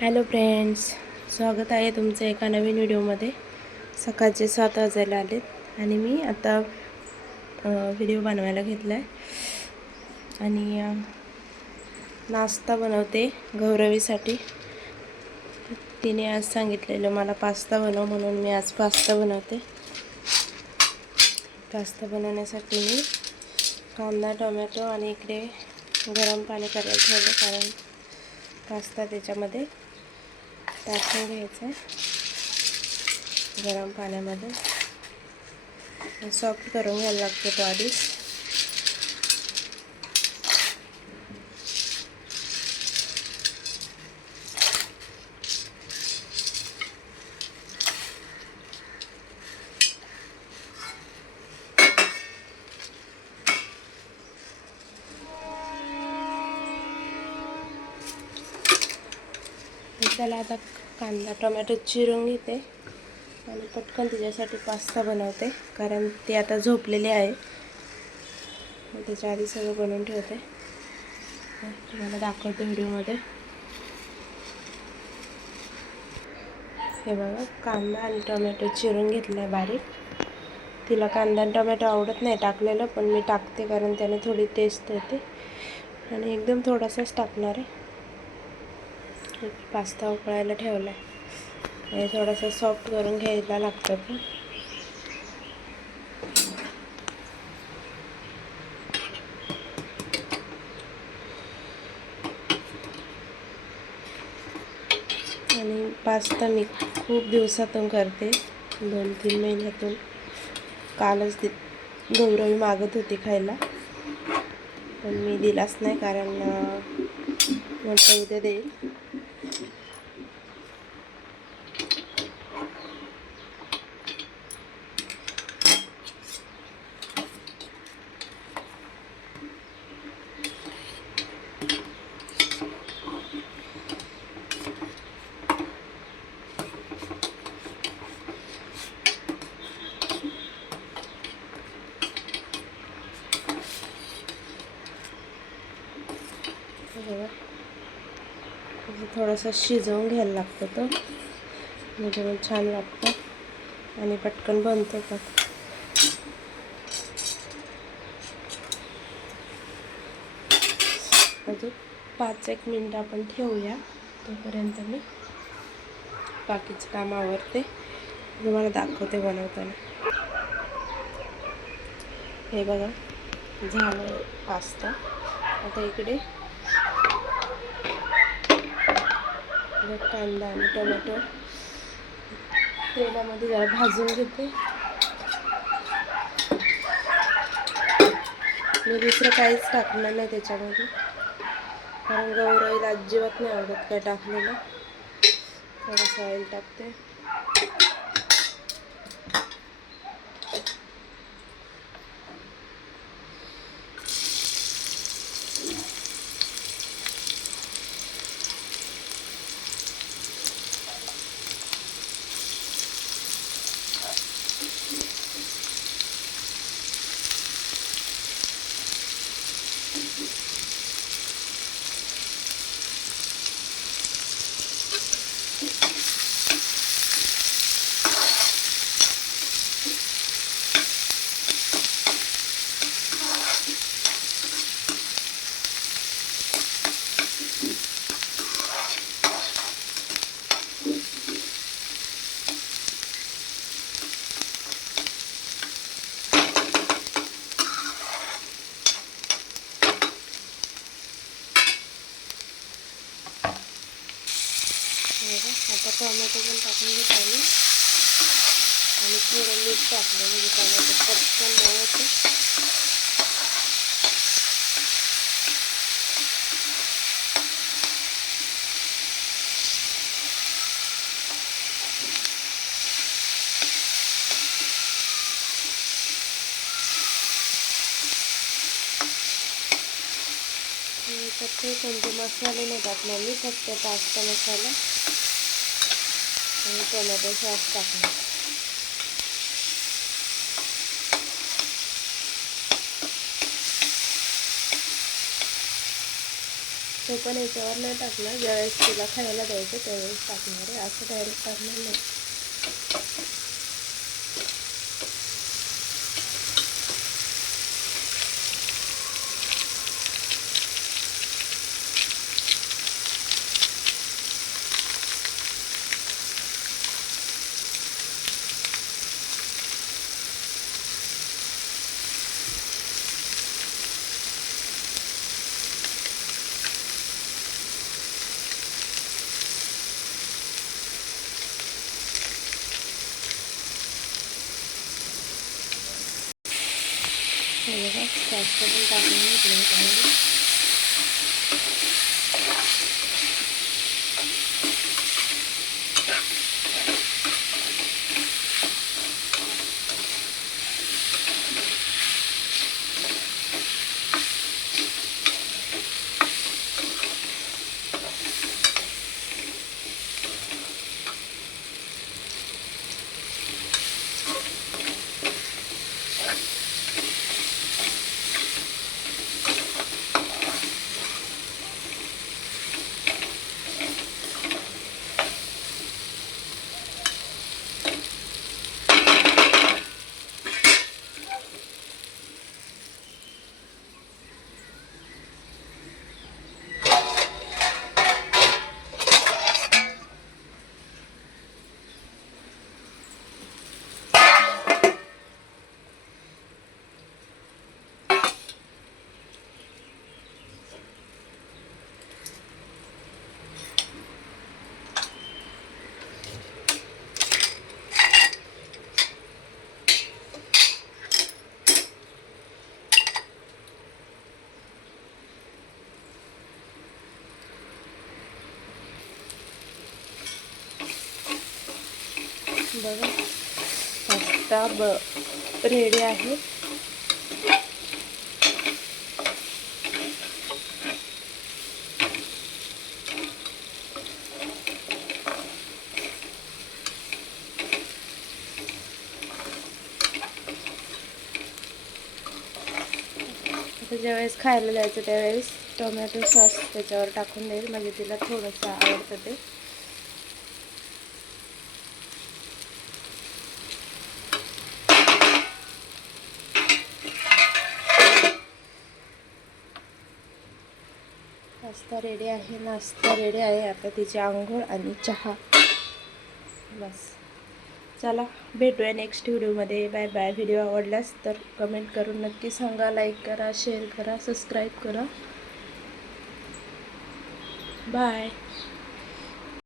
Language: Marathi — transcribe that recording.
हॅलो फ्रेंड्स, स्वागत आहे तुमचं एका नवीन व्हिडिओमध्ये। सकाळचे 7 वाजायला आलेत आणि मी आता व्हिडिओ बनवायला घेतला आहे आणि नाश्ता बनवते गौरवीसाठी। तिने आज सांगितलेलं मला पास्ता बनव, म्हणून मी आज पास्ता बनवते। पास्ता बनवण्यासाठी मी कांदा, टोमॅटो आणि इकडे गरम पाणी करायला ठेवलं, कारण पास्ता त्याच्यामध्ये टाकून घ्यायचा आहे गरम पाण्यामध्ये। सॉफ्ट करून घ्यायला लागतो तो आधीच। त्याला आता कांदा टोमॅटो चिरून घेते आणि पटकन तिच्यासाठी पास्ता बनवते, कारण ती आता झोपलेली आहे। त्याच्या आधी सगळं बनवून ठेवते, तुम्हाला दाखवते व्हिडिओमध्ये। हे बघा, कांदा आणि टोमॅटो चिरून घेतला आहे बारीक। तिला कांदा आणि टोमॅटो आवडत नाही टाकलेलं, पण मी टाकते कारण त्याने थोडी टेस्ट येते आणि एकदम थोडासाच टाकणार आहे। पास्ता उकळायला ठेवला आहे, थोडासा सॉफ्ट करून घ्यायला लागतं पण। आणि पास्ता मी खूप दिवसातून करते, 2-3 महिन्यातून। कालच गौरवी मागत होती खायला, पण मी दिलाच नाही, कारण म्हटलं उद्या देईल। थोडासा शिजवून घ्यायला लागतं तो, म्हणजे मग छान लागतं आणि पटकन बनतो पण। अजून 5-1 मिनिट आपण ठेवूया, तोपर्यंत मी बाकीचं काम आवरते, तुम्हाला दाखवते बनवताना। हे बघा, झालं पास्ता। आता इकडे कांदा आणि टोमॅटो तेलामध्ये जरा भाजून घेते। मी दुसरं काहीच टाकणार नाही त्याच्यामध्ये, कारण गौरवीला अजिबात नाही आवडत काय टाकलेलं। थोडंसं ऑइल टाकते। आता टोमॅटो पण टाकून घेत आहे आणि थोडं मीठ टाकलं, म्हणजे टोमॅटो पटकन मळते। फक्त कोणते मसाले नाही टाकणार मी, फक्त पास्ता मसाला आणि टोमॅटो सॉस टाकणार। तो पण याच्यावर नाही टाकणार, ज्यावेळेस तिला खायला द्यायचं त्यावेळेस टाकणार आहे, असं डायरेक्ट टाकणार नाही. हे बघा जास्त पण टाकून घेतलं त्यामध्ये. बघा पास्ता रेडी आहे. आता ज्यावेळेस खायला द्यायचं त्यावेळेस टोमॅटो सॉस त्याच्यावर टाकून देईल, म्हणजे तिला थोडंसं आवडतं ते. पास्ता रेडी आहे, नाश्ता रेडी आहे. आता तिची आंघोळ आणि चहा. बस चला भेटूया नेक्स्ट व्हिडिओमध्ये. Bye bye. व्हिडिओ आवडल्यास तर कमेंट करून नक्की सांगा, लाईक करा, शेअर करा, सबस्क्राईब करा. बाय.